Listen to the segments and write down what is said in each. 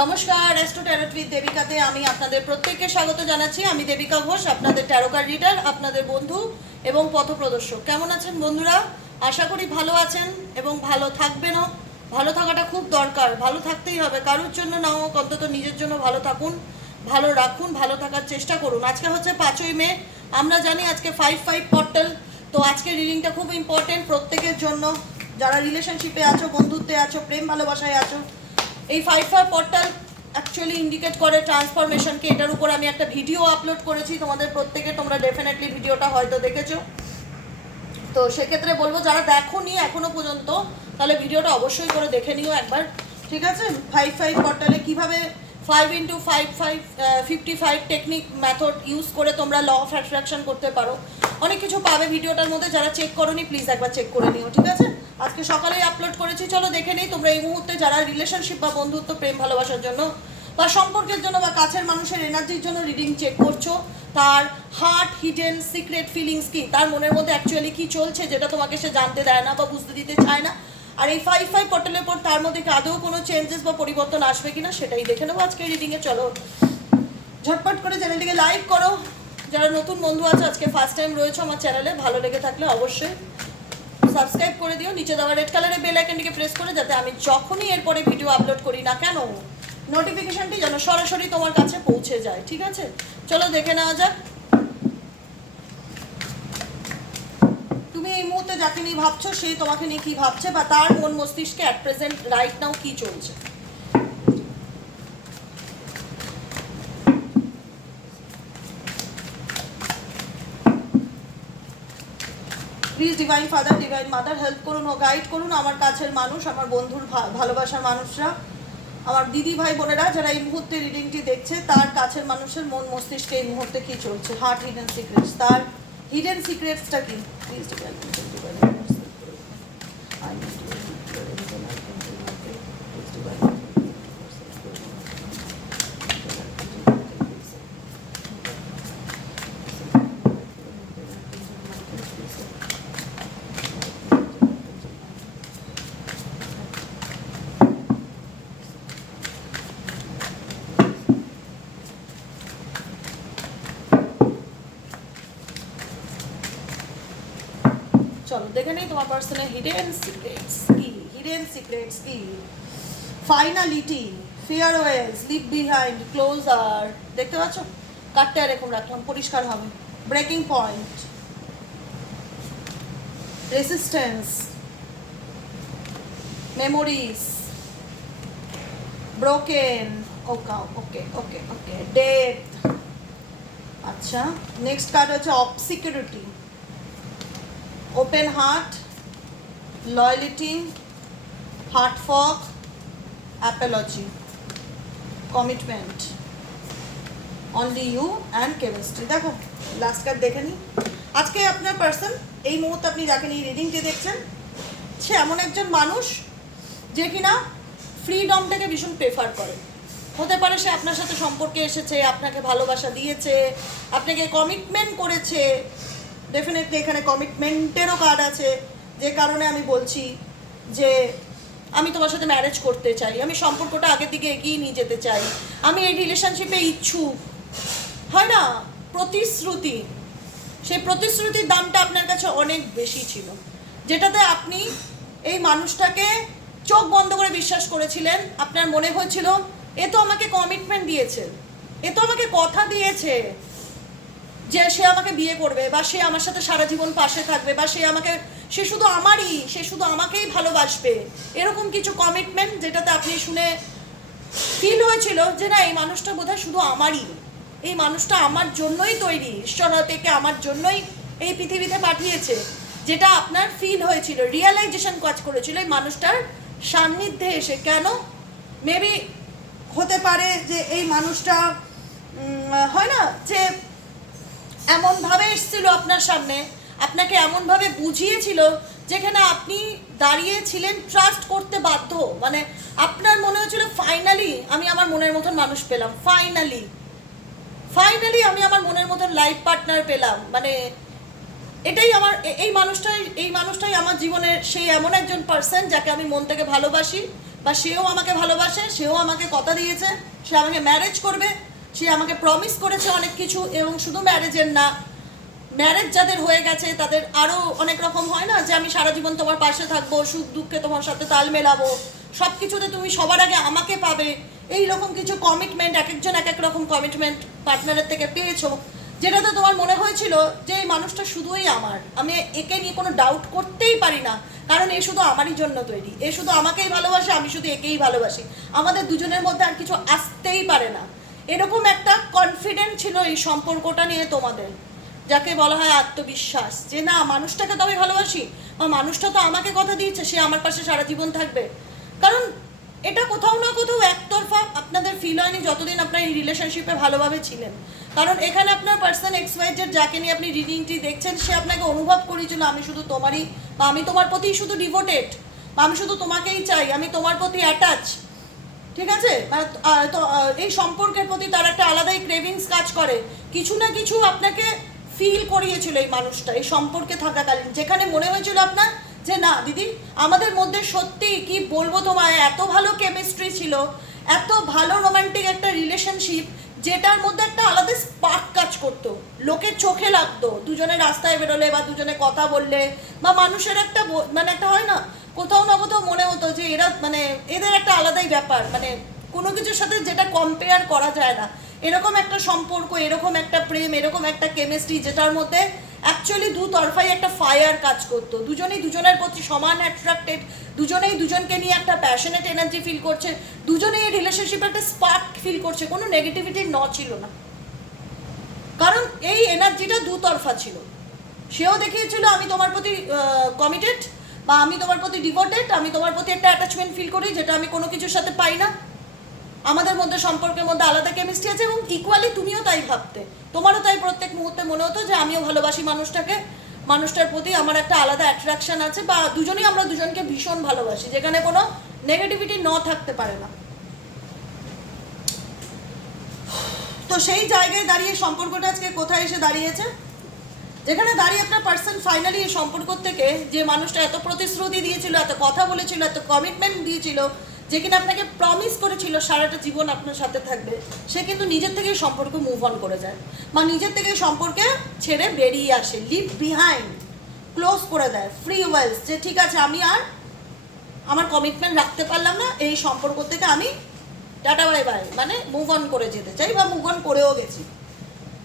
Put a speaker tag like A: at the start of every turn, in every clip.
A: নমস্কার astro tarot with দেবিকাতে আমি আপনাদের প্রত্যেককে স্বাগত জানাচ্ছি। আমি দেবিকা ঘোষ, আপনাদের ট্যারোকার রিডার আপনাদের বন্ধু এবং পথপ্রদর্শক কেমন আছেন বন্ধুরা? আশা করি ভালো আছেন এবং ভালো থাকবেনও। ভালো থাকাটা খুব দরকার, ভালো থাকতেই হবে। কারোর জন্য না হোক, অন্তত নিজের জন্য ভালো থাকুন, ভালো রাখুন, ভালো থাকার চেষ্টা করুন। আজকে হচ্ছে পাঁচই মে, আমরা জানি আজকে ফাইভ ফাইভ পর্টাল তো আজকে রিডিংটা খুব ইম্পর্টেন্ট প্রত্যেকের জন্য। যারা রিলেশনশিপে আছো, বন্ধুত্বে আছো, প্রেম ভালোবাসায় আছো এই five five portal actually indicate করে ট্রান্সফরমেশনকে এটার উপর আমি একটা ভিডিও আপলোড করেছি, তোমাদের প্রত্যেকে তোমরা ডেফিনেটলি ভিডিওটা হয়তো দেখেছ। তো সেক্ষেত্রে বলব, যারা দেখোনি এখনও পর্যন্ত, তাহলে ভিডিওটা অবশ্যই করে দেখে নিও একবার, ঠিক আছে? ফাইভ ফাইভ পোর্টালে কীভাবে five into five five fifty five technique method use করে তোমরা ল অফ অ্যাট্রাকশন করতে পারো। অনেক কিছু পাবে ভিডিওটার মধ্যে, যারা চেক করোনি প্লিজ একবার চেক করে নিও, ঠিক আছে? আজকে সকালেই আপলোড করেছি। চলো দেখে নিই, তোমরা এই মুহূর্তে যারা রিলেশনশিপ বা বন্ধুত্ব, প্রেম, ভালোবাসার জন্য বা সম্পর্কের জন্য বা কাছের মানুষের এনার্জির জন্য রিডিং চেক করছ, তার হার্ট হিডেন সিক্রেট ফিলিংস কি? তার মনের মধ্যে অ্যাকচুয়ালি কি চলছে যেটা তোমাকে সে জানতে দেয় না বা বুঝতে দিতে চায় না? আর এই ফাইভ ফাইভ পটেলের পর তার মধ্যে কি আদৌ কোনো চেঞ্জেস বা পরিবর্তন আসবে কিনা সেটাই দেখে নেব আজকে রিডিংয়ে চলো। ঝটপট করে চ্যানেলটিকে লাইক করো। যারা নতুন বন্ধু আছে, আজকে ফার্স্ট টাইম রয়েছে আমার চ্যানেলে, ভালো লেগে থাকলে অবশ্যই সাবস্ক্রাইব করে দিও। নিচে দেওয়া রেড কালারের বেল আইকনটিকে প্রেস করে যাতে আমি যখনই এরপরে ভিডিও আপলোড করি না কেন নোটিফিকেশনটি যেন সরাসরি তোমার কাছে পৌঁছে যায়, ঠিক আছে? চলো দেখে নেওয়া যাক। তুমি এই মুহূর্তে যাকে নিয়ে ভাবছ, সে তোমাকে নিয়ে কি ভাবছে বা তার মন মস্তিষ্কে অ্যাট প্রেজেন্ট রাইট নাও কি চলছে? Please divine father divine mother help করুন, ও গাইড করুন আমার কাছের মানুষ, আমার বন্ধুর ভালোবাসার মানুষরা। আমার দিদি ভাই বোনেরা যারা এই মুহূর্তে রিডিংটি দেখছে, তার কাছের মানুষের মন মস্তিষ্কে এই মুহূর্তে কী চলছে? হার্ট হিডেন সিক্রেটস তার হিডেন সিক্রেটসটা কি? প্লিজ ডিভাইন দেখে তোমার পার্সোনাল হিডেন সিক্রেটস কি? হিডেন সিক্রেটস কি? Finality fear ways leave behind closure দেখতে পাচ্ছ? কাটটা এরকম রাখলাম, পরিষ্কার হবে। Breaking point resistance memories broken ওকা ওকে ওকে ওকে ডেথ আচ্ছা নেক্সট কার্ড হচ্ছে অফ সিকিউরিটি হার্ট heart, হার্টফক heart commitment only you and chemistry দেখো লাস্ট কার্ড দেখে নিই আজকে আপনার পার্সন এই মুহূর্তে আপনি যাকে নিয়ে রিডিংটি দেখছেন সে এমন একজন মানুষ যে কিনা ফ্রিডমটাকে ভীষণ প্রেফার করে। হতে পারে সে আপনার সাথে সম্পর্কে এসেছে আপনাকে ভালোবাসা দিয়েছে আপনাকে কমিটমেন্ট করেছে ডেফিনেটলি এখানে কমিটমেন্টেরও কার্ড আছে। যে কারণে আমি বলছি যে আমি তোমার সাথে ম্যারেজ করতে চাই। আমি সম্পর্কটা আগের দিকে এগিয়ে নিয়ে যেতে চাই। আমি এই রিলেশনশিপে ইচ্ছুক। হয় না? প্রতিশ্রুতি। সেই প্রতিশ্রুতির দামটা আপনার কাছে অনেক বেশি ছিল। যেটাতে আপনি এই মানুষটাকে চোখ বন্ধ করে বিশ্বাস করেছিলেন। আপনার মনে হয়েছিল, এ তো আমাকে কমিটমেন্ট দিয়েছে। এ তো আমাকে কথা দিয়েছে। যে সে আমাকে বিয়ে করবে বা সে আমার সাথে সারা জীবন পাশে থাকবে বা সে আমাকে, সে শুধু আমারই, সে শুধু আমাকেই ভালোবাসবে, এরকম কিছু কমিটমেন্ট যেটাতে আপনি শুনে ফিল হয়েছিল যে না, এই মানুষটা বোধহয় শুধু আমারই। এই মানুষটা আমার জন্যই তৈরি, ঈশ্বর একে আমার জন্যই এই পৃথিবীতে পাঠিয়েছে। যেটা আপনার ফিল হয়েছিল রিয়েলাইজেশন কাজ করেছিল এই মানুষটার সান্নিধ্যে এসে। কেন? মেবি হতে পারে যে এই মানুষটা হয় না যে এমনভাবে এসেছিল আপনার সামনে, আপনাকে এমনভাবে বুঝিয়েছিল যেখানে আপনি দাঁড়িয়েছিলেন ট্রাস্ট করতে বাধ্য। মানে আপনার মনে হয়েছিল ফাইনালি আমি আমার মনের মতন মানুষ পেলাম ফাইনালি ফাইনালি আমি আমার মনের মতন লাইফ পার্টনার পেলাম। মানে এটাই আমার এই মানুষটাই এই মানুষটাই আমার জীবনের সেই এমন একজন পার্সন যাকে আমি মন থেকে ভালোবাসি, বা সেও আমাকে ভালোবাসে, সেও আমাকে কথা দিয়েছে, সে আমাকে ম্যারেজ করবে। সে আমাকে প্রমিস করেছে অনেক কিছু এবং শুধু ম্যারেজের না ম্যারেজ যাদের হয়ে গেছে তাদের আরও অনেক রকম হয় না? যে আমি সারা জীবন তোমার পাশে থাকব, সুখ দুঃখে তোমার সাথে তাল মেলাবো সব কিছুতে তুমি সবার আগে আমাকে পাবে। এই রকম কিছু কমিটমেন্ট এক একজন এক এক রকম কমিটমেন্ট পার্টনারের থেকে পেয়েছ, যেটাতে তোমার মনে হয়েছিল যে এই মানুষটা শুধুই আমার। আমি একে নিয়ে কোনো ডাউট করতেই পারি না, কারণ এ শুধু আমারই জন্য তৈরি। এ শুধু আমাকেই ভালোবাসে, আমি শুধু একেই ভালোবাসি। আমাদের দুজনের মধ্যে আর কিছু আসতেই পারে না। এরকম একটা কনফিডেন্ট ছিল এই সম্পর্কটা নিয়ে তোমাদের, যাকে বলা হয় আত্মবিশ্বাস, যে না, মানুষটাকে তো আমি ভালোবাসি, বা মানুষটা তো আমাকে কথা দিয়েছে, সে আমার পাশে সারা জীবন থাকবে। কারণ এটা কোথাও না কোথাও একতরফা আপনাদের ফিল হয়নি যতদিন আপনার এই রিলেশনশিপে ভালোভাবে ছিলেন। কারণ এখানে আপনার পার্সন এক্সওয়াইজেড যাকে নিয়ে আপনি রিডিংটি দেখছেন, সে আপনাকে অনুভব করেছিল, আমি শুধু তোমারই, বা আমি তোমার প্রতি শুধু ডিভোটেড বা আমি শুধু তোমাকেই চাই, আমি তোমার প্রতি অ্যাটাচ ঠিক আছে? মানে তো এই সম্পর্কের প্রতি তার একটা আলাদাই ক্রেভিংস কাজ করে। কিছু না কিছু আপনাকে ফিল করিয়েছিল এই মানুষটা, এই সম্পর্কে থাকাকালীন। যেখানে মনে হয়েছিল আপনার যে, না, দিদি, আমাদের মধ্যে সত্যি কি বলব তোমায়, এত ভালো কেমিস্ট্রি ছিল, এত ভালো রোমান্টিক একটা রিলেশনশিপ যেটার মধ্যে একটা আলাদা স্পার্ক কাজ করতো। লোকের চোখে লাগতো, দুজনে রাস্তায় বেরোলে বা দুজনে কথা বললে, বা মানুষের একটা মানে একটা হয় না কোথাও না কোথাও মনে হতো যে এরা মানে এদের একটা আলাদাই ব্যাপার মানে কোনো কিছুর সাথে যেটা কম্পেয়ার করা যায় না। এরকম একটা সম্পর্ক, এরকম একটা প্রেম, এরকম একটা কেমিস্ট্রি যেটার মধ্যে অ্যাকচুয়ালি দু তরফাই একটা ফায়ার কাজ করতো। দুজনেই দুজনের প্রতি সমান অ্যাট্রাক্টেড দুজনেই দুজনকে নিয়ে একটা প্যাশনেট এনার্জি ফিল করছে, দুজনেই এই রিলেশনশিপে একটা স্পার্ক ফিল করছে, কোনো নেগেটিভিটির ন ছিল না। কারণ এই এনার্জিটা দুতরফা ছিল। সেও দেখিয়েছিল, আমি তোমার প্রতি কমিটেড বা আমি তোমার প্রতি ডিভোটেড আমি তোমার প্রতি একটা অ্যাটাচমেন্ট ফিল করি যেটা আমি কোনো কিছুর সাথে পাই না। আমাদের মধ্যে, সম্পর্কের মধ্যে আলাদা কেমিস্ট্রি আছে এবং ইকুয়ালি তুমিও তাই ভাবতে। তোমারও তাই প্রত্যেক মুহূর্তে মনে হতো যে আমিও ভালোবাসি মানুষটাকে। মানুষটার প্রতি আমার একটা আলাদা অ্যাট্রাকশন আছে বা দুজনেই আমরা দুজনকে ভীষণ ভালোবাসি, যেখানে কোনো নেগেটিভিটি ন থাকতে পারে না। তো সেই জায়গায় দাঁড়িয়ে সম্পর্কটা আজকে কোথায় এসে দাঁড়িয়েছে? যেখানে দাঁড়িয়ে আপনার পার্সন ফাইনালি এই সম্পর্ক থেকে যে মানুষটা এত প্রতিশ্রুতি দিয়েছিল, এত কথা বলেছিল, এত কমিটমেন্ট দিয়েছিল, যে কিনা আপনাকে প্রমিস করেছিল সারাটা জীবন আপনার সাথে থাকবে, সে কিন্তু নিজের থেকেই সম্পর্ক মুভ অন করে যায়। বা নিজের থেকে সম্পর্কে ছেড়ে বেরিয়ে আসে লিভ বিহাইন্ড ক্লোজ করে দেয় ফ্রি ওয়েলস যে ঠিক আছে, আমি আর আমার কমিটমেন্ট রাখতে পারলাম না, এই সম্পর্ক থেকে আমি টাটা বাই বাই মানে মুভ অন করে যেতে চাই বা মুভ অন করেও গেছি।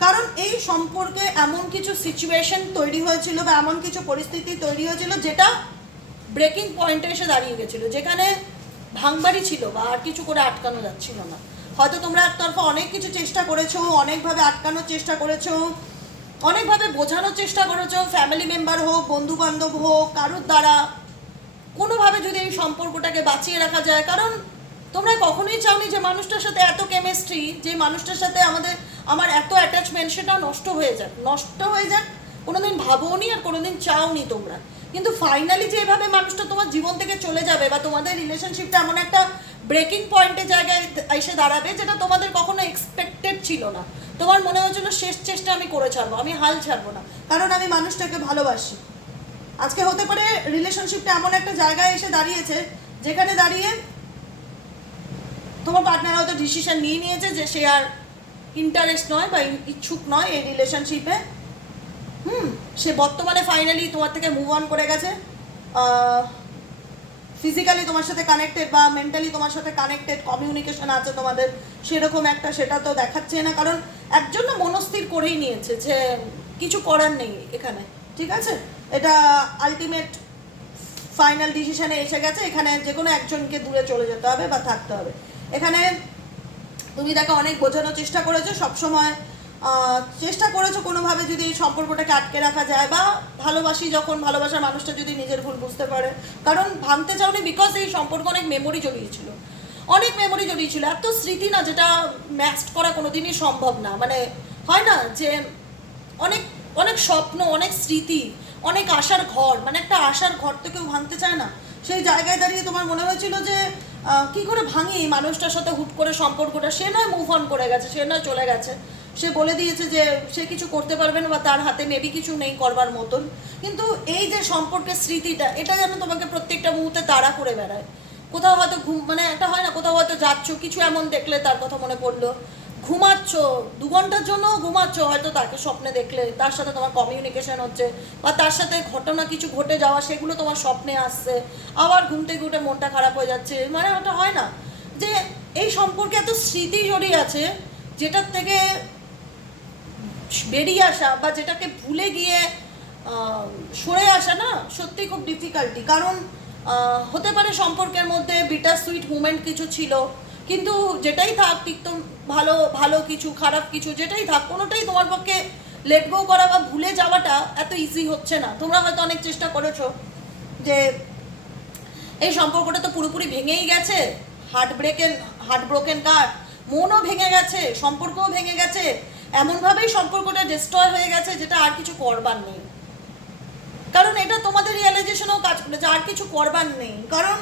A: কারণ এই সম্পর্কে এমন কিছু সিচুয়েশন তৈরি হয়েছিল বা এমন কিছু পরিস্থিতি তৈরি হয়েছিল যেটা ব্রেকিং পয়েন্টে এসে দাঁড়িয়ে গেছিল, যেখানে ভাঙবাড়ি ছিল বা আর কিছু করে আটকানো যাচ্ছিল না। হয়তো তোমরা একতরফা অনেক কিছু চেষ্টা করেছ, অনেকভাবে আটকানোর চেষ্টা করেছ, অনেকভাবে বোঝানোর চেষ্টা করেছ ফ্যামিলি মেম্বার হোক বন্ধু বান্ধব হোক, কারোর দ্বারা। কোনোভাবে যদি এই সম্পর্কটাকে বাঁচিয়ে রাখা যায়, কারণ তোমরা কখনোই চাওনি যে মানুষটার সাথে এত কেমিস্ট্রি যে মানুষটার সাথে আমাদের, আমার এত অ্যাটাচমেন্ট সেটা নষ্ট হয়ে যাক। নষ্ট হয়ে যাক, কোনোদিন ভাবোনি আর কোনোদিন চাওনি তোমরা। কিন্তু ফাইনালি যে এভাবে মানুষটা তোমার জীবন থেকে চলে যাবে বা তোমাদের রিলেশনশিপটা এমন একটা ব্রেকিং পয়েন্টের জায়গায় এসে দাঁড়াবে যেটা তোমাদের কখনো এক্সপেক্টেড ছিল না। তোমার মনে হয়েছিল, শেষ চেষ্টা আমি করে ছাড়বো, আমি হাল ছাড়বো না। কারণ আমি মানুষটাকে ভালোবাসি। আজকে হতে পারে রিলেশনশিপটা এমন একটা জায়গায় এসে দাঁড়িয়েছে, যেখানে দাঁড়িয়ে তোমার পার্টনার হয়তো ডিসিশন নিয়ে নিয়েছে যে সে আর ইন্টারেস্ট নয় বা ইচ্ছুক নয় এই রিলেশনশিপে হুম, সে বর্তমানে ফাইনালি তোমার থেকে মুভ অন করে গেছে। ফিজিক্যালি তোমার সাথে কানেক্টেড বা মেন্টালি তোমার সাথে কানেক্টেড কমিউনিকেশন আছে তোমাদের, সেরকম একটা সেটা তো দেখাচ্ছে না। কারণ একজন না মনস্থির করেই নিয়েছে যে কিছু করার নেই এখানে, ঠিক আছে? এটা আলটিমেট ফাইনাল ডিসিশনে এসে গেছে, এখানে যে কোনো একজনকে দূরে চলে যেতে হবে বা থাকতে হবে। এখানে তুমি তাকে অনেক বোঝানোর চেষ্টা করেছ, সবসময় চেষ্টা করেছ কোনোভাবে যদি এই সম্পর্কটাকে আটকে রাখা যায় বা ভালোবাসি যখন ভালোবাসার মানুষটা যদি নিজের ভুল বুঝতে পারে। কারণ ভাঙতে চাওনি বিকজ এই সম্পর্ক অনেক মেমোরি জড়িয়েছিল। অনেক মেমোরি জড়িয়েছিল। এত স্মৃতি না যেটা ম্যাক্সড করা কোনোদিনই সম্ভব না। মানে হয় না যে অনেক অনেক স্বপ্ন, অনেক স্মৃতি, অনেক আশার ঘর মানে একটা আশার ঘর তো কেউ ভাঙতে চায় না। সেই জায়গায় দাঁড়িয়ে তোমার মনে হয়েছিল যে কি করে ভাঙি এই মানুষটার সাথে হুট করে সম্পর্কটা? সে নয় মুভ অন করে গেছে, সে নয় চলে গেছে। সে বলে দিয়েছে যে সে কিছু করতে পারবে না বা তার হাতে মেবি কিছু নেই করবার মতন। কিন্তু এই যে সম্পর্কের স্মৃতিটা, এটা যেন তোমাকে প্রত্যেকটা মুহূর্তে তাড়া করে বেড়ায়। কোথাও হয়তো ঘুম মানে একটা হয় না, কোথাও হয়তো যাচ্ছ, কিছু এমন দেখলে তার কথা মনে পড়ল। ঘুমাচ্ছ, দু ঘণ্টার জন্য ঘুমাচ্ছ, হয়তো তাকে স্বপ্নে দেখলে, তার সাথে তোমার কমিউনিকেশন হচ্ছে, বা তার সাথে ঘটনা কিছু ঘটে যাওয়া, সেগুলো তোমার স্বপ্নে আসছে, আবার ঘুম থেকে মনটা খারাপ হয়ে যাচ্ছে মানে ওটা হয় না। যে এই সম্পর্কে এত স্মৃতি জড়িয়ে আছে, যেটার থেকে বেরিয়ে আসা, বা যেটাকে ভুলে গিয়ে সরে আসা না, সত্যি খুব ডিফিকাল্টি কারণ হতে পারে সম্পর্কের মধ্যে বিটার সুইট মুমেন্ট কিছু ছিল, কিন্তু যেটাই থাক তিক্ত ভালো ভালো কিছু, খারাপ কিছু, যেটাই থাক, কোনোটাই তোমার পক্ষে লেট গো করা বা ভুলে যাওয়াটা এত ইজি হচ্ছে না। তোমরা হয়তো অনেক চেষ্টা করেছ যে এই সম্পর্কটা তো পুরোপুরি ভেঙেই গেছে। হার্ট ব্রেকেন হার্ট ব্রোকেন কার? মনও ভেঙে গেছে, সম্পর্কও ভেঙে গেছে। এমনভাবেই সম্পর্কটা ডিস্ট্রয় হয়ে গেছে যেটা আর কিছু করবার নেই। কারণ এটা তোমাদের রিয়েলাইজেশনেও কাজ করেছে, আর কিছু করবার নেই। কারণ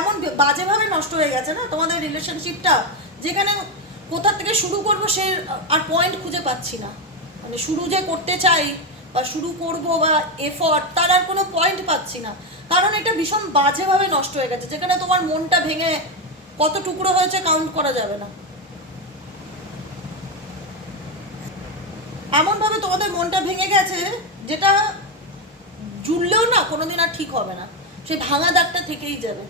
A: এমন বাজেভাবে নষ্ট হয়ে গেছে না? তোমাদের রিলেশনশিপটা যেখানে কোথা থেকে শুরু করব সে আর পয়েন্ট খুঁজে পাচ্ছি না। মানে শুরু যে করতে চাই বা শুরু করব বা এফর্ট তার আর কোনো পয়েন্ট পাচ্ছি না। কারণ এটা ভীষণ বাজেভাবে নষ্ট হয়ে গেছে। যেখানে তোমার মনটা ভেঙে কত টুকরো হয়েছে কাউন্ট করা যাবে না। এমনভাবে তোমাদের মনটা ভেঙে গেছে, যেটা জুড়লেও না কোনোদিন আর ঠিক হবে না। সেই ভাঙা দাগটা থেকেই যাবে।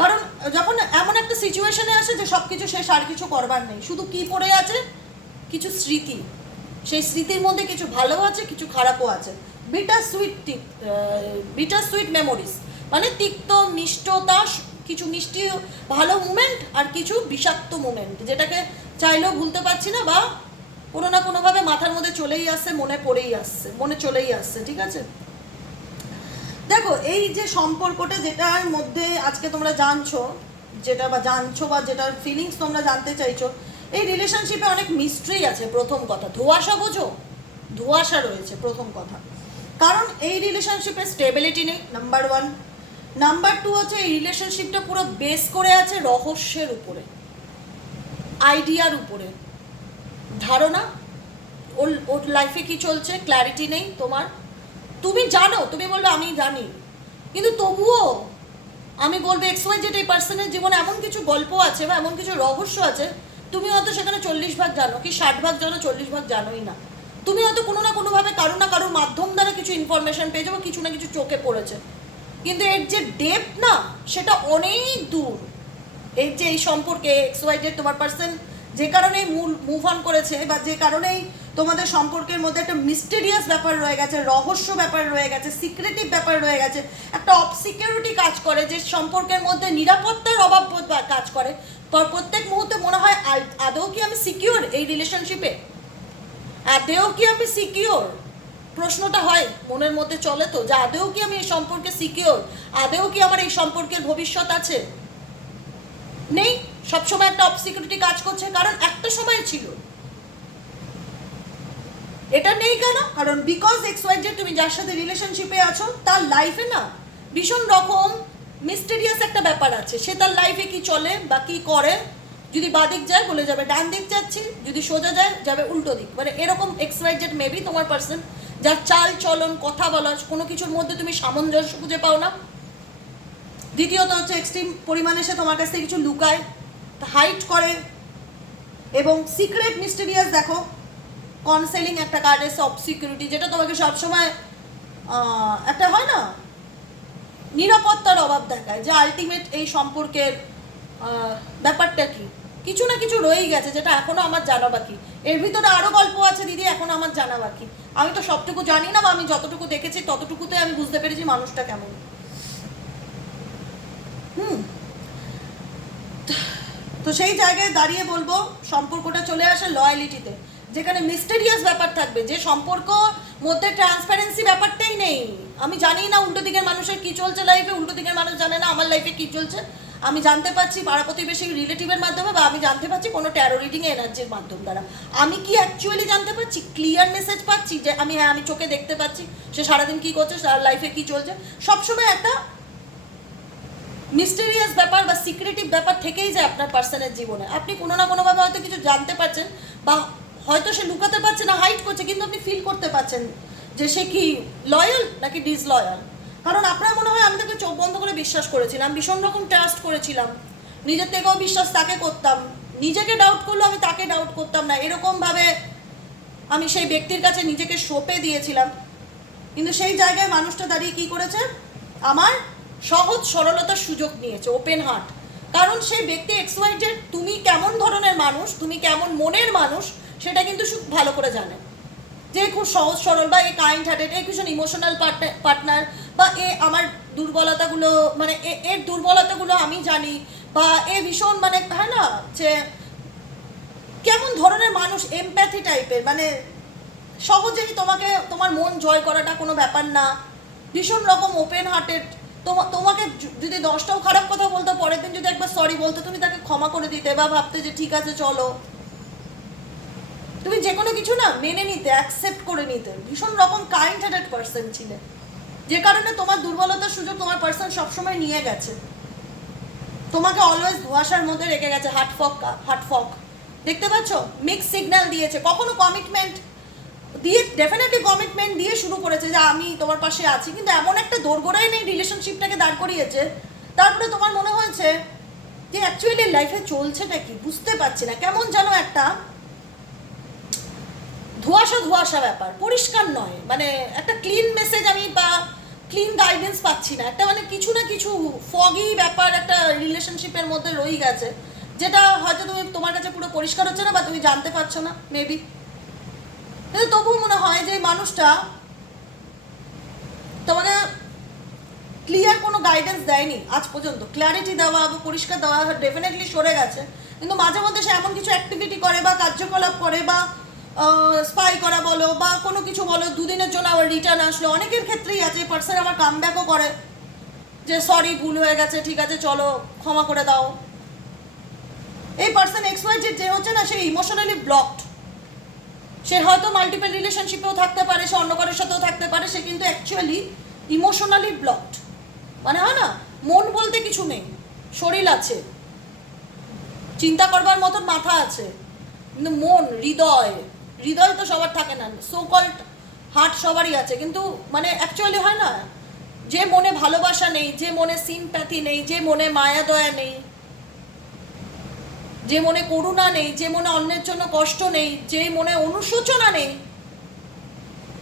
A: কারণ যখন এমন একটা সিচুয়েশনে আসে যে সব কিছু শেষ, আর কিছু করবার নেই, শুধু কি পড়ে আছে? কিছু স্মৃতি। সেই স্মৃতির মধ্যে কিছু ভালো আছে, কিছু খারাপও আছে। Bitter sweet bitter sweet memories মানে তিক্ত মিষ্টতা কিছু মিষ্টি, ভালো মুমেন্ট আর কিছু বিষাক্ত মুমেন্ট যেটাকে চাইলেও ভুলতে পারছি না বা কোনো না কোনোভাবে মাথার মধ্যে চলেই আসছে, মনে পড়েই আসছে, মনে চলেই আসছে, ঠিক আছে? দেখো, এই যে সম্পর্কটা যেটার মধ্যে আজকে তোমরা জানছো, যেটা বা জানছো বা যেটার ফিলিংস তোমরা জানতে চাইছো, এই রিলেশনশিপে অনেক মিস্ট্রি আছে প্রথম কথা। ধোয়াশা বোঝো? ধোয়াশা রয়েছে প্রথম কথা। কারণ এই রিলেশনশিপে স্টেবিলিটি নেই নাম্বার ওয়ান নাম্বার টু হচ্ছে এই রিলেশনশিপটা পুরো বেস করে আছে রহস্যের উপরে। আইডিয়ার উপরে। ধারণা? ওর ওর লাইফে কি চলছে? ক্ল্যারিটি নেই তোমার। তুমি জানো, তুমি বলবে, আমি জানি। কিন্তু তবুও আমি বলব এক্স ওয়াই জেড এই পার্সনের জীবনে এমন কিছু গল্প আছে বা এমন কিছু রহস্য আছে, তুমি হয়তো সেখানে চল্লিশ ভাগ জানো, কি ষাট ভাগ জানো, চল্লিশ ভাগ জানোই না। তুমি হয়তো কোনো না কোনোভাবে কারও না কারোর মাধ্যম দ্বারা কিছু ইনফরমেশন পেয়েছ বা কিছু না কিছু চোখে পড়েছে। কিন্তু এর যে ডেপ না, সেটা অনেক দূর। এর যে এই সম্পর্কে এক্স ওয়াই জেড তোমার পার্সন যে কারণেই মুভ অন করেছে বা যে কারণেই তোমাদের সম্পর্কের মধ্যে একটা মিস্টেরিয়াস ব্যাপার রয়ে গেছে, রহস্য ব্যাপার রয়ে গেছে সিক্রেটিভ ব্যাপার রয়ে গেছে, একটা অবসিকিউরিটি কাজ করে যে সম্পর্কের মধ্যে নিরাপত্তার অভাব কাজ করে। পর প্রত্যেক মুহূর্তে মনে হয় আদৌ কি আমি সিকিউর এই রিলেশনশিপে আদেও কি আমি সিকিউর প্রশ্নটা হয়, মনের মধ্যে চলে তো, যে আদেও কি আমি এই সম্পর্কে সিকিউর আদেও কি আমার এই সম্পর্কের ভবিষ্যৎ আছে? নেই। সবসময় একটা অবসিকিউরিটি কাজ করছে, কারণ একটা সময় ছিল। এটা নেই কেন? কারণ বিকজ এক্স ওয়াই যে তুমি যার সাথে রিলেশনশিপে আছো, তার লাইফে না ভীষণ রকম মিস্টেরিয়াস একটা ব্যাপার আছে। সে তার লাইফে কি চলে বা কি করে, যদি বাদিক যায়, বলে যাবে ডান দিক যাচ্ছি, যদি সোজা যায়, যাবে উল্টো দিক। মানে এরকম এক্স ওয়াই জেড মেবি তোমার পার্সন যার চাল, চলন, কথা বলা, কোনো কিছুর মধ্যে তুমি সামঞ্জস্য খুঁজে পাও না। দ্বিতীয়ত হচ্ছে এক্সট্রিম পরিমাণে সে তোমার কাছ থেকে কিছু লুকায়। হাইট করে। এবং সিক্রেট মিস্টেরিয়াস দেখো কনসেলিং একটা কার্ড এসে অফ সিকিউরিটি যেটা তোমাকে সবসময় একটা হয় না? নিরাপত্তার অভাব দেখায়, যে আলটিমেট এই সম্পর্কের ব্যাপারটা কি? কিছু না কিছু রয়েই গেছে, যেটা এখনও আমার জানা বাকি। এর ভিতরে আরও গল্প আছে দিদি, এখনও আমার জানা বাকি। আমি তো সবটুকু জানি না বা আমি যতটুকু দেখেছি ততটুকুতে আমি বুঝতে পেরেছি মানুষটা কেমন। হুম। সেই জায়গায় দাঁড়িয়ে বলব, সম্পর্কটা চলে আসে লয়ালিটিতে যেখানে মিস্টেরিয়াস ব্যাপার থাকবে, যে সম্পর্ক মধ্যে ট্রান্সপারেন্সি ব্যাপারটাই নেই। আমি জানি না উল্টো দিকের মানুষের কি চলছে লাইফে উল্টো দিকের মানুষ জানে না আমার লাইফে কি চলছে। আমি জানতে পারছি পাড়া প্রতিবেশী রিলেটিভের মাধ্যমে বা আমি জানতে পারছি কোনো ট্যারো রিডিং এনার্জির মাধ্যম দ্বারা। আমি কি অ্যাকচুয়ালি জানতে পারছি? ক্লিয়ার মেসেজ পাচ্ছি যে আমি হ্যাঁ আমি চোখে দেখতে পাচ্ছি, সে সারাদিন কি করছে, তার লাইফে কি চলছে? সবসময় একটা মিস্টেরিয়াস ব্যাপার বা সিক্রেটিভ ব্যাপার থেকেই যায় আপনার পার্সনের জীবনে। আপনি কোনো না কোনোভাবে হয়তো কিছু জানতে পারছেন বা হয়তো সে লুকাতে পারছে না হাইট করছে, কিন্তু আপনি ফিল করতে পারছেন যে সে কি লয়াল নাকি ডিসলয়াল কারণ আপনার মনে হয় আমি তাকে চোখ বন্ধ করে বিশ্বাস করেছিলাম ভীষণ রকম ট্রাস্ট করেছিলাম। নিজের থেকেও বিশ্বাস তাকে করতাম। নিজেকে ডাউট করল আমি তাকে ডাউট করতাম না। এরকমভাবে আমি সেই ব্যক্তির কাছে নিজেকে সঁপে দিয়েছিলাম। কিন্তু সেই জায়গায় মানুষটা দাঁড়িয়ে কি করেছে? আমার সহজ সরলতার সুযোগ নিয়েছে ওপেন হার্ট কারণ সেই ব্যক্তি এক্সওয়াইজেড তুমি কেমন ধরনের মানুষ, তুমি কেমন মনের মানুষ, সেটা কিন্তু ভালো করে জানে। যে খুব সহজ সরল বা এ কাইন্ড হার্টেড এ ভীষণ ইমোশনাল পার্টনার বা এ আমার দুর্বলতাগুলো মানে এর দুর্বলতাগুলো আমি জানি, বা এ ভীষণ মানে হয় না, যে কেমন ধরনের মানুষ এমপ্যাথি টাইপের মানে সহজেই তোমাকে, তোমার মন জয় করাটা কোনো ব্যাপার না। ভীষণ রকম ওপেন হার্টেড তোমাকে যদি দশটাও খারাপ কথা বলতো, পরের দিন যদি একবার সরি বলতো, তুমি তাকে ক্ষমা করে দিতে বা ভাবতে যে ঠিক আছে, চলো। তুমি যে কোনো কিছু না, মেনে নিতে অ্যাকসেপ্ট করে নিতে। ভীষণ রকম কাইন্ড হার্টেড পার্সন ছিলে। যে কারণে তোমার দুর্বলতার সুযোগ তোমার পার্সন সবসময় নিয়ে গেছে। তোমাকে অলওয়েজ ধোয়াশার মধ্যে রেখে গেছে হাটফক হাটফক দেখতে পাচ্ছ? মিক্স সিগন্যাল দিয়েছে। কখনো কমিটমেন্ট দিয়ে ডেফিনেটলি কমিটমেন্ট দিয়ে শুরু করেছে যে আমি তোমার পাশে আছি, কিন্তু এমন একটা দোরগোড়াই নেই রিলেশনশিপটাকে দাঁড় করিয়েছে। তারপরে তোমার মনে হয়েছে যে অ্যাকচুয়ালি লাইফে চলছেটা কি? বুঝতে পারছি না। কেমন যেন একটা ধোয়াশা ধোয়াশা ব্যাপার। পরিষ্কার নয়। মানে একটা ক্লিন মেসেজ আমি বা ক্লিন গাইডেন্স পাচ্ছি না। একটা মানে কিছু না কিছু ফগি ব্যাপার একটা রিলেশনশিপের মধ্যে রয়ে গেছে, যেটা হয়তো তুমি তোমার কাছে পুরো পরিষ্কার হচ্ছে না বা তুমি জানতে পারছ না মেবি কিন্তু তবুও মনে হয় যে মানুষটা তোমাদের ক্লিয়ার কোনো গাইডেন্স দেয়নি আজ পর্যন্ত। ক্ল্যারিটি দেওয়া বা পরিষ্কার দেওয়া ডেফিনেটলি সরে গেছে। কিন্তু মাঝে মধ্যে সে এমন কিছু অ্যাক্টিভিটি করে বা কার্যকলাপ করে বা স্পাই করা বলো বা কোনো কিছু বলো, দুদিনের জন্য আবার রিটার্ন আসলো। অনেকের ক্ষেত্রেই আছে, এই পার্সন আবার কাম ব্যাকও করে যে সরি ভুল হয়ে গেছে, ঠিক আছে, চলো, ক্ষমা করে দাও। এই পার্সন এক্স ওয়াই যে হচ্ছে না, সে ইমোশনালি ব্লকড সে হয়তো মাল্টিপল রিলেশনশিপেও থাকতে পারে, সে অন্য কারোর সাথেও থাকতে পারে, সে কিন্তু অ্যাকচুয়ালি ইমোশনালি ব্লকড মানে হয় না? মন বলতে কিছু নেই। শরীর আছে। চিন্তা করবার মতন মাথা আছে। কিন্তু মন, হৃদয় হৃদয় তো সবার থাকে না। সো কল্ড হার্ট সবারই আছে। কিন্তু মানে অ্যাকচুয়ালি হয় না? যে মনে ভালোবাসা নেই, যে মনে সিম্প্যাথি নেই, যে মনে মায়া দয়া নেই যে মনে করুণা নেই, যে মনে অন্যের জন্য কষ্ট নেই, যে মনে অনুশোচনা নেই,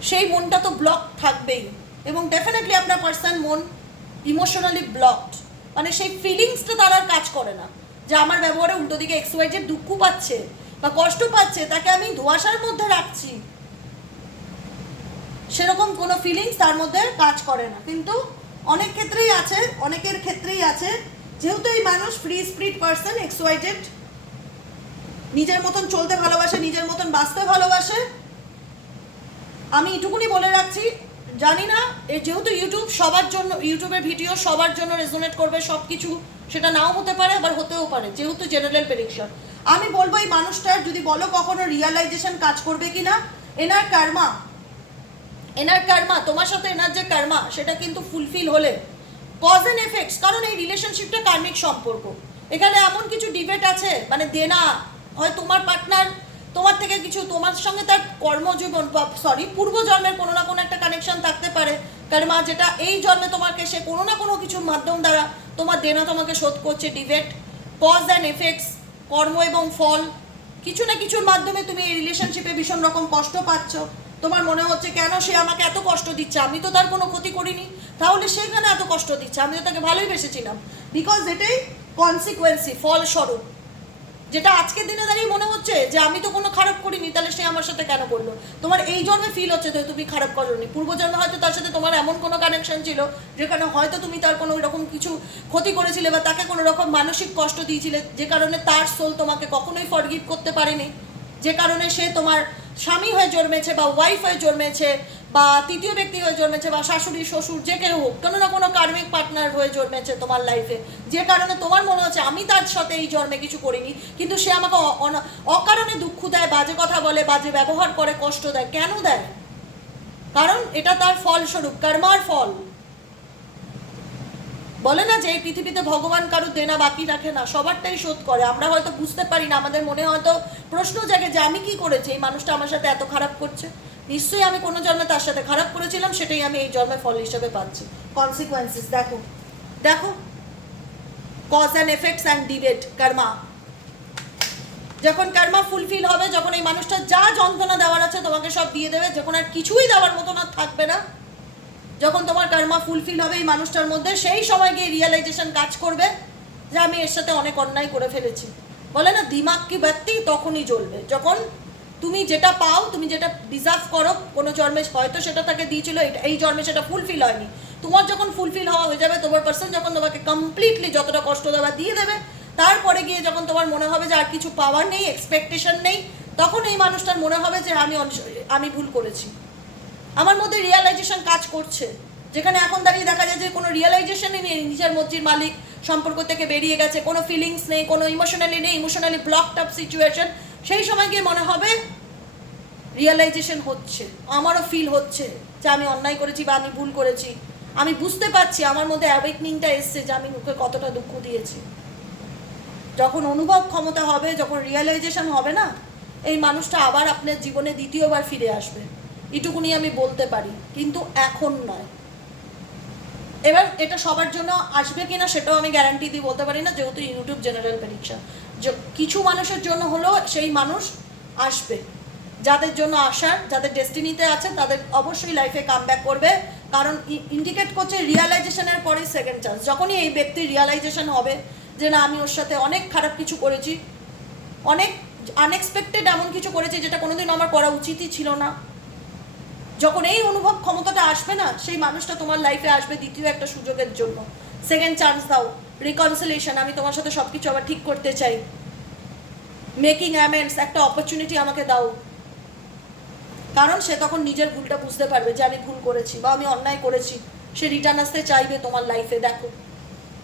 A: সেই মনটা তো ব্লক থাকবেই। এবং ডেফিনেটলি আপনার পার্সন মন ইমোশনালি ব্লকড মানে সেই ফিলিংসটা তার আর কাজ করে না। যে আমার ব্যবহারে উল্টো দিকে এক্স ওয়াই যে দুঃখ পাচ্ছে বা কষ্ট পাচ্ছে, তাকে আমি ধোয়াশার মধ্যে রাখছি। সেরকম কোনো ফিলিংস তার মধ্যে কাজ করে না। কিন্তু অনেক ক্ষেত্রেই আছে, অনেকের ক্ষেত্রেই আছে। যেহেতু এই মানুষ ফ্রি স্পিরিট পার্সন এক্সোয়াইটেড নিজের মতন চলতে ভালোবাসে, নিজের মতন বাঁচতে ভালোবাসে। আমি এটুকুনি বলে রাখছি, জানি না যেহেতু ইউটিউব সবার জন্য ইউটিউবের ভিডিও সবার জন্য রেজোনেট করবে সব কিছু সেটা নাও হতে পারে, আবার হতেও পারে, যেহেতু জেনারেল প্রেডিকশন আমি বলব এই মানুষটার, যদি বলো কখনো রিয়ালাইজেশন কাজ করবে কিনা, এনার কার্মা এনার কার্মা তোমার সাথে এনার যে কার্মা সেটা কিন্তু ফুলফিল হলে কজ অ্যান্ড এফেক্টস কারণ এই রিলেশনশিপটা কার্মিক সম্পর্ক। এখানে এমন কিছু ডিবেট আছে মানে দেনা হয় তোমার পার্টনার তোমার থেকে কিছু, তোমার সঙ্গে তার কর্মজীবন সরি পূর্বজন্মের কোনো না কোনো একটা কানেকশন থাকতে পারে। কার্মা যেটা এই জন্মে তোমাকে, সে কোনো না কোনো কিছুর মাধ্যম দ্বারা তোমার দেনা তোমাকে শোধ করছে ডিবেট কজ অ্যান্ড এফেক্টস কর্ম এবং ফল, কিছু না কিছুর মাধ্যমে তুমি এই রিলেশনশিপে ভীষণ রকম কষ্ট পাচ্ছ। তোমার মনে হচ্ছে, কেন সে আমাকে এত কষ্ট দিচ্ছে? আমি তো তার কোনো ক্ষতি করিনি। তাহলে সে কেন এত কষ্ট দিচ্ছে? আমি তো তাকে ভালোই বেসেছিলাম বিকজ এটাই কনসিকুয়েন্সি ফলস্বরূপ। যেটা আজকের দিনে দাঁড়িয়ে মনে হচ্ছে যে আমি তো কোনো খারাপ করিনি, তাহলে সে আমার সাথে কেন করল? তোমার এই জন্মে ফিল হচ্ছে তো তুমি খারাপ করোনি। পূর্বজন্মে হয়তো তার সাথে তোমার এমন কোনো কানেকশন ছিল, যেখানে হয়তো তুমি তার কোনো রকম কিছু ক্ষতি করেছিলে বা তাকে কোনো রকম মানসিক কষ্ট দিয়েছিলে, যে কারণে তার সোল তোমাকে কখনোই ফরগিভ করতে পারেনি। যে কারণে সে তোমার স্বামী হয়ে জন্মেছে বা ওয়াইফ হয়ে জন্মেছে বা তৃতীয় ব্যক্তি হয়ে জন্মেছে বা শাশুড়ি, শ্বশুর, যে কেউ হোক, কোনো না কোনো কার্মিক পার্টনার হয়ে জন্মেছে তোমার লাইফে যে কারণে তোমার মনে হচ্ছে আমি তার সাথে এই জন্মে কিছু করিনি, কিন্তু সে আমাকে অকারণে দুঃখ দেয়, বাজে কথা বলে, বাজে ব্যবহার করে, কষ্ট দেয়, কেন দেয়? কারণ এটা তার ফলস্বরূপ, কর্মার ফল। বলে না যে এই পৃথিবীতে ভগবান কারও দেনা বাকি রাখে না, সবারটাই শোধ করে। আমরা হয়তো বুঝতে পারি না, আমাদের মনে হয়তো প্রশ্ন জাগে যে আমি কি করেছি? এই মানুষটা আমার সাথে এত খারাপ করছে। নিশ্চয়ই আমি কোনো জন্মে তার সাথে খারাপ করেছিলাম, সেটাই আমি এই জন্মে ফল হিসেবে পাচ্ছি। কনসিকোয়েন্সেস দেখো। দেখো। Cause and effects and debate karma যখন কর্মা ফুলফিল হবে, যখন এই মানুষটা যা যন্ত্রণা দেওয়ার আছে তোমাকে সব দিয়ে দেবে, যখন আর কিছুই দেওয়ার মতন আর থাকবে না, যখন তোমার কর্মা ফুলফিল হবে এই মানুষটার মধ্যে, সেই সময় গিয়ে রিয়েলাইজেশন কাজ করবে যে আমি এর সাথে অনেক অন্যায় করে ফেলেছি। বলে না, দিমাগ কি বাত্তি তখনই জ্বলবে। যখন তুমি যেটা পাও, তুমি যেটা ডিজার্ভ করো, কোনো জন্মে হয়তো সেটা তাকে দিয়েছিল, এই জন্মে সেটা ফুলফিল হয়নি। তোমার যখন ফুলফিল হওয়া হয়ে যাবে, তোমার পার্সন যখন তোমাকে কমপ্লিটলি যতটা কষ্ট দেওয়া দিয়ে দেবে, তারপরে গিয়ে যখন তোমার মনে হবে যে আর কিছু পাওয়ার নেই এক্সপেকটেশন নেই, তখন এই মানুষটার মনে হবে যে আমি আমি ভুল করেছি। আমার মধ্যে রিয়েলাইজেশন কাজ করছে। যেখানে এখন দাঁড়িয়ে দেখা যায় যে কোনো রিয়েলাইজেশনই নেই, নিজের মর্জির মালিক, সম্পর্ক থেকে বেরিয়ে গেছে, কোনো ফিলিংস নেই, কোনো ইমোশনালি নেই ইমোশনালি ব্লকড আপ সিচুয়েশন সেই সময় গিয়ে মনে হবে রিয়েলাইজেশন হচ্ছে, আমারও ফিল হচ্ছে যে আমি অন্যায় করেছি বা আমি ভুল করেছি। আমি বুঝতে পারছি, আমার মধ্যে অ্যাওয়েকনিংটা এসছে যে আমি ওকে কতটা দুঃখ দিয়েছি। যখন অনুভব ক্ষমতা হবে, যখন রিয়েলাইজেশন হবে না, এই মানুষটা আবার আপনার জীবনে দ্বিতীয়বার ফিরে আসবে। এটুকুনি আমি বলতে পারি, কিন্তু এখন নয়। এবার এটা সবার জন্য আসবে কিনা সেটাও আমি গ্যারান্টি দিয়ে বলতে পারি না, যেহেতু ইউটিউব জেনারেল পরীক্ষা কিছু মানুষের জন্য হলেও সেই মানুষ আসবে। যাদের জন্য আসার, যাদের ডেস্টিনিতে আছে, তাদের অবশ্যই লাইফে কাম করবে। কারণ ইন্ডিকেট করছে রিয়ালাইজেশনের পরেই সেকেন্ড চান্স যখনই এই ব্যক্তির রিয়ালাইজেশন হবে যে না, আমি ওর সাথে অনেক খারাপ কিছু করেছি, অনেক আনএক্সপেক্টেড এমন কিছু করেছি যেটা কোনোদিন আমার করা উচিতই ছিল না। যখন এই অনুভব ক্ষমতাটা আসবে না, সেই মানুষটা তোমার লাইফে আসবে দ্বিতীয় একটা সুযোগের জন্য। সেকেন্ড চান্স দাও। রিকনসিলেশন আমি তোমার সাথে সব কিছু আবার ঠিক করতে চাই। মেকিং অ্যামেন্টস একটা অপরচুনিটি আমাকে দাও। কারণ সে তখন নিজের ভুলটা বুঝতে পারবে যে আমি ভুল করেছি বা আমি অন্যায় করেছি। সে রিটার্ন আসতে চাইবে তোমার লাইফে দেখো।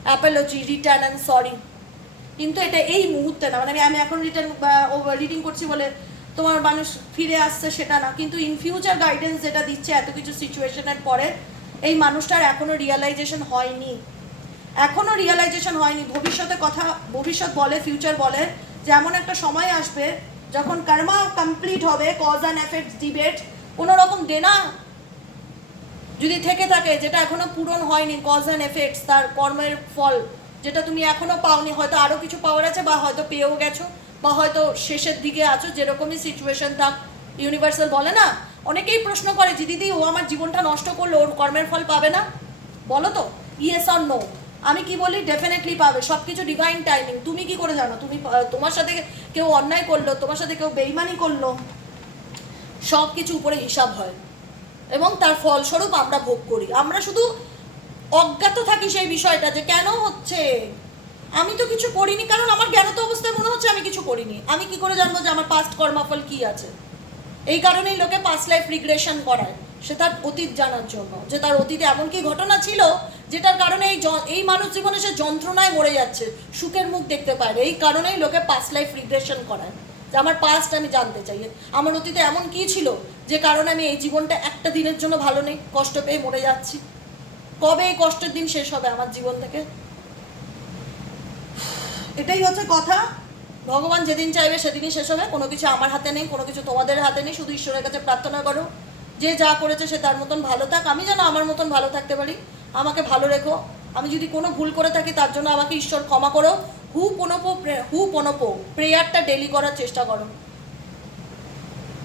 A: অ্যাপোলজি রিটার্ন অ্যান্ড সরি কিন্তু এটা এই মুহূর্তে না মানে আমি আমি এখন রিটার্ন রিডিং করছি বলে তোমার মানুষ ফিরে আসছে সেটা না। কিন্তু ইন ফিউচার গাইডেন্স যেটা দিচ্ছে এত কিছু সিচুয়েশনের পরে, এই মানুষটার এখনও রিয়ালাইজেশন হয়নি। এখনও রিয়ালাইজেশন হয়নি। ভবিষ্যতে কথা, ভবিষ্যৎ বলে ফিউচার বলে, যে এমন একটা সময় আসবে যখন কর্মা কমপ্লিট হবে কজ অ্যান্ড এফেক্টস ডিবেট কোনো রকম দেনা যদি থেকে থাকে, যেটা এখনও পূরণ হয়নি কজ অ্যান্ড এফেক্টস তার কর্মের ফল, যেটা তুমি এখনও পাওনি, হয়তো আরও কিছু পাওয়ার আছে বা হয়তো পেয়েও গেছো। বা হয়তো শেষের দিকে আছো, যেরকমই সিচুয়েশন থাক ইউনিভার্সাল বলে না, অনেকেই প্রশ্ন করে যে দিদি, ও আমার জীবনটা নষ্ট করল, ওর কর্মের ফল পাবে না? বলো তো ইয়েস অর নো আমি কি বলি? ডেফিনেটলি পাবে। সব কিছু ডিভাইন টাইমিং তুমি কি করে জানো? তুমি তোমার সাথে কেউ অন্যায় করল, তোমার সাথে কেউ বেইমানি করল সব কিছু উপরে হিসাব হয়। এবং তার ফলস্বরূপ আমরা ভোগ করি। আমরা শুধু অজ্ঞাত থাকি সেই বিষয়টা যে, কেন হচ্ছে? আমি তো কিছু করিনি, কারণ আমার জ্ঞানত অবস্থায় মনে হচ্ছে করিনি। আমি কি করে জানব যে আমার পাস্ট কর্মাফল কি আছে? এই কারণেই লোকে পাস্ট লাইফ রিগ্রেশন করায়। সে তার অতীত জানার জন্য। যে তার অতীতে এমন কি ঘটনা ছিল, যেটার কারণে এই এই মানুষ জীবনে সে যন্ত্রণায় মরে যাচ্ছে, সুখের মুখ দেখতে পায় এই কারণেই লোকে পাস্ট লাইফ রিগ্রেশন করায়। যে আমার পাস্ট আমি জানতে চাই। আমার অতীতে এমন কি ছিল, যে কারণে আমি এই জীবনটা একটা দিনের জন্য ভালো নেই, কষ্ট পেয়ে মরে যাচ্ছি? কবে এই কষ্টের দিন শেষ হবে আমার জীবন থেকে? এটাই হচ্ছে কথা। ভগবান যেদিন চাইবে সেদিনই শেষ হবে। কোনো কিছু আমার হাতে নেই, কোনো কিছু তোমাদের হাতে নেই, শুধু ঈশ্বরের কাছে প্রার্থনা করো। যে যা করেছে সে তার মতন ভালো থাক, আমি যেন আমার মতন ভালো থাকতে পারি। আমাকে ভালো রেখো। আমি যদি কোনো ভুল করে থাকি, তার জন্য আমাকে ঈশ্বর ক্ষমা করো। হু পনপো হু পনপো, প্রেয়ারটা ডেলি করার চেষ্টা করো।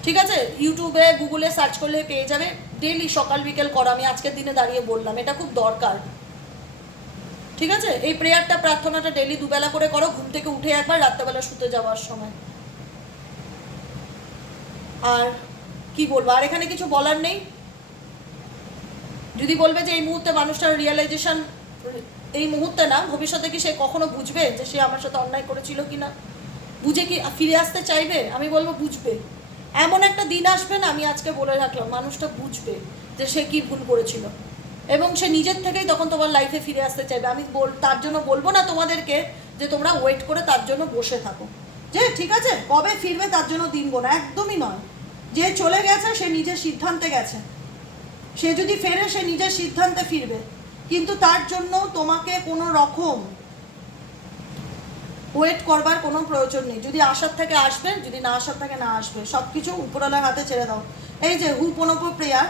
A: ঠিক আছে? ইউটিউবে গুগলে সার্চ করলে পেয়ে যাবে। ডেলি সকাল বিকেল করো, আমি আজকের দিনে দাঁড়িয়ে বললাম। এটা খুব দরকার। ঠিক আছে? এই প্রেয়ারটা প্রার্থনাটা ডেলি দুবেলা করে করো, ঘুম থেকে উঠে একবার রাত্রেবেলা শুতে যাওয়ার সময়। আর কি বলব? আর এখানে কিছু বলার নেই? যদি বলবে যে এই মুহূর্তে মানুষটার রিয়েলাইজেশন এই মুহূর্তে না, ভবিষ্যতে কি সে কখনো বুঝবে যে সে আমার সাথে অন্যায় করেছিল কি না বুঝে কি ফিরে আসতে চাইবে? আমি বলব বুঝবে। এমন একটা দিন আসবে না, আমি আজকে বলে রাখলাম, মানুষটা বুঝবে যে সে কি ভুল করেছিল। এবং সে নিজের থেকেই তখন তোমার লাইফে ফিরে আসতে চাইবে। আমি বল, তার জন্য বলব না তোমাদেরকে যে তোমরা ওয়েট করে তার জন্য বসে থাকো। যে, ঠিক আছে, কবে ফিরবে তার জন্য দিন না একদমই নয়। যে চলে গেছে, সে নিজের সিদ্ধান্তে গেছে। সে যদি ফেরে, সে নিজের সিদ্ধান্তে ফিরবে। কিন্তু তার জন্য তোমাকে কোনো রকম ওয়েট করবার কোনো প্রয়োজন নেই। যদি আসার থেকে আসবে, যদি না আসার থেকে না আসবে সব কিছু উপরওয়ালার হাতে ছেড়ে দাও। এই যে হু পোনোপো প্রেয়ার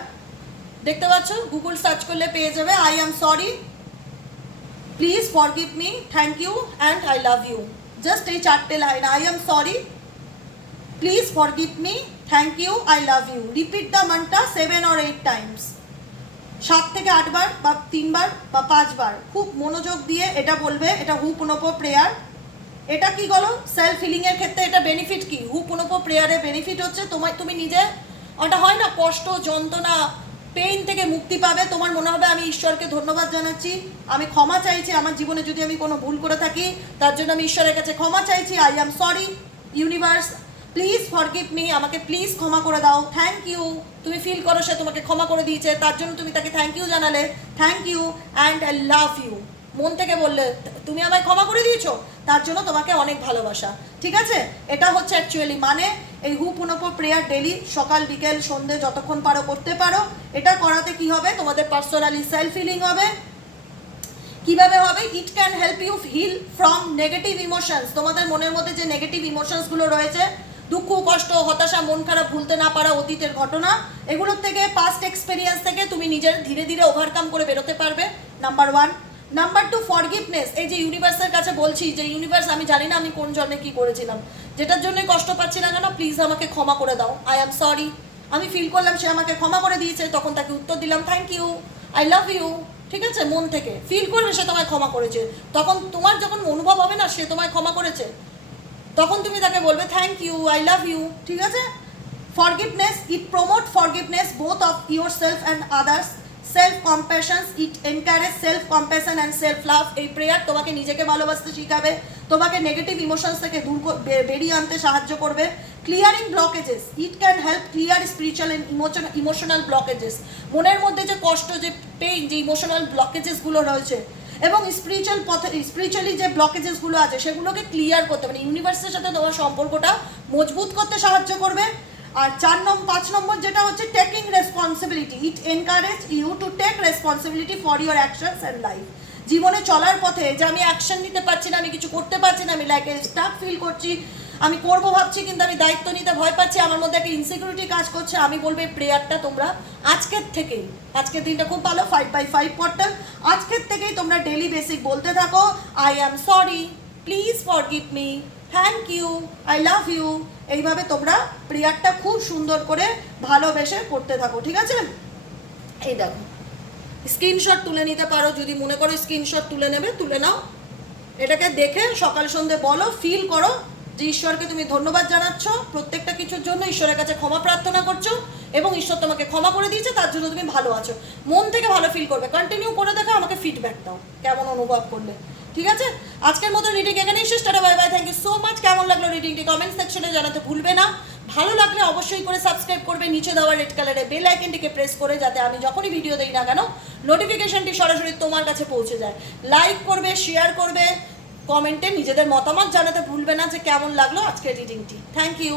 A: দেখতে পাচ্ছ? গুগল সার্চ করলে পেয়ে যাবে I am sorry please forgive me thank you and I love you just এই চারটে line I am sorry please forgive me thank you I love you repeat the মানটা সেভেন অর এইট টাইমস সাত থেকে আটবার বা তিনবার বা পাঁচবার খুব মনোযোগ দিয়ে এটা বলবে, এটা হু পুনপো প্রেয়ার এটা কি বলো? সেলফ হিলিংয়ের ক্ষেত্রে এটা বেনিফিট কি? হু পুনপো প্রেয়ারের বেনিফিট হচ্ছে তোমার তুমি নিজে, ওটা হয় না কষ্ট, যন্ত্রণা পেইন থেকে মুক্তি পাবে। তোমার মনে হবে আমি ঈশ্বরকে ধন্যবাদ জানাচ্ছি। আমি ক্ষমা চাইছি, আমার জীবনে যদি আমি কোনো ভুল করে থাকি, তার জন্য আমি ঈশ্বরের কাছে ক্ষমা চাইছি। I am sorry universe please forgive me আমাকে প্লিজ ক্ষমা করে দাও। থ্যাংক ইউ তুমি ফিল করো সে তোমাকে ক্ষমা করে দিয়েছে, তার জন্য তুমি তাকে থ্যাংক ইউ জানালে। Thank you and I love you মন থেকে বললে, তুমি আমায় ক্ষমা করে দিয়েছ? তার জন্য তোমাকে অনেক ভালোবাসা। ঠিক আছে? এটা হচ্ছে অ্যাকচুয়ালি মানে এই হু পুনপো প্রেয়ার ডেলি সকাল, বিকেল, সন্ধে, যতক্ষণ পারো করতে পারো। এটা করাতে কি হবে? তোমাদের পার্সোনালি সেলফ হিলিং হবে। কীভাবে হবে? It can help you heal from negative emotions তোমাদের মনের মধ্যে যে নেগেটিভ ইমোশনসগুলো রয়েছে, দুঃখ, কষ্ট, হতাশা, মন খারাপ, ভুলতে না পারা অতীতের ঘটনা, এগুলোর থেকে পাস্ট এক্সপেরিয়েন্স থেকে তুমি নিজের ধীরে ধীরে ওভারকাম করে বেরোতে পারবে। Number one number two forgiveness এই যে ইউনিভার্সের কাছে বলছি, যে ইউনিভার্স আমি জানি না আমি কোন জন্মে কি করেছিলাম। যেটার জন্য কষ্ট পাচ্ছি না কেন প্লিজ আমাকে ক্ষমা করে দাও। আই অ্যাম সরি আমি ফিল করলাম সে আমাকে ক্ষমা করে দিয়েছে, তখন তাকে উত্তর দিলাম thank you I love you ঠিক আছে? মন থেকে। ফিল করবে সে তোমায় ক্ষমা করেছে। তখন তোমার যখন অনুভব হবে না, সে তোমায় ক্ষমা করেছে। তখন তুমি তাকে বলবে thank you I love you ঠিক আছে? Forgiveness it promote forgiveness both of your self and others self compassions it encourage self compassion and self love এই প্রেয়ার তোমাকে নিজেকে ভালোবাসতে শিখাবে, তোমাকে নেগেটিভ ইমোশনস থেকে দূর বেরিয়ে আনতে সাহায্য করবে। Clearing blockages it can help clear spiritual and emotion emotional blockages মনের মধ্যে যে কষ্ট, যে পেইন যে ইমোশনাল ব্লকেজেসগুলো রয়েছে, এবং স্পিরিচুয়াল পথে স্পিরিচুয়ালি যে ব্লকেজেসগুলো আছে, সেগুলোকে ক্লিয়ার করতে মানে ইউনিভার্সের সাথে তোমার সম্পর্কটা মজবুত করতে সাহায্য করবে। আর চার নম্বর পাঁচ নম্বর যেটা হচ্ছে taking responsibility it encourage you to take responsibility for your actions and life জীবনে চলার পথে যে আমি অ্যাকশন নিতে পারছি না, আমি কিছু করতে পারছি না, আমি লাইক স্টাফ ফিল করছি, আমি করব ভাবছি, কিন্তু আমি দায়িত্ব নিতে ভয় পাচ্ছি, আমার মধ্যে একটা ইনসিকিউরিটি কাজ করছে, আমি বলব এই প্রেয়ারটা তোমরা আজকের থেকেই আজকের দিনটা খুব ভালো ফাইভ বাই ফাইভ পোর্টাল আজকের থেকেই তোমরা ডেলি বেসিক বলতে থাকো I am sorry please forgive me thank you I love you এইভাবে তোমরা প্রেয়ারটা খুব সুন্দর করে ভালোবেসে করতে থাকো, ঠিক আছে? এই দেখো। স্ক্রিনশট তুলে নিতে পারো, যদি মনে করো স্ক্রিনশট তুলে নেবে, তুলে নাও। এটাকে দেখে সকাল সন্ধে বলো ফিল করো যে ঈশ্বরকে তুমি ধন্যবাদ জানাচ্ছ। প্রত্যেকটা কিছুর জন্য ঈশ্বরের কাছে ক্ষমা প্রার্থনা করছ এবং ঈশ্বর তোমাকে ক্ষমা করে দিয়েছে, তার জন্য তুমি ভালো আছো। মন থেকে ভালো ফিল করবে। কন্টিনিউ করে দেখো, আমাকে ফিডব্যাক দাও। কেমন অনুভব করলে। ঠিক আছে? আজকের মতো রিডিং এখানেই শেষ। Tata bye bye thank you so much কেমন লাগল রিডিংটি কমেন্ট সেকশনে জানাতে ভুলবে না। ভালো লাগলে অবশ্যই করে সাবস্ক্রাইব করবে। নিচে দেওয়া রেড কালারের বেল আইকনটিকে প্রেস করে যাতে আমি যখনই ভিডিও দিই না কেন নোটিফিকেশনটি সরাসরি তোমার কাছে পৌঁছে যায়। লাইক করবে শেয়ার করবে কমেন্টে নিজেদের মতামত জানাতে ভুলবে না যে কেমন লাগল আজকের রিডিংটি থ্যাংক ইউ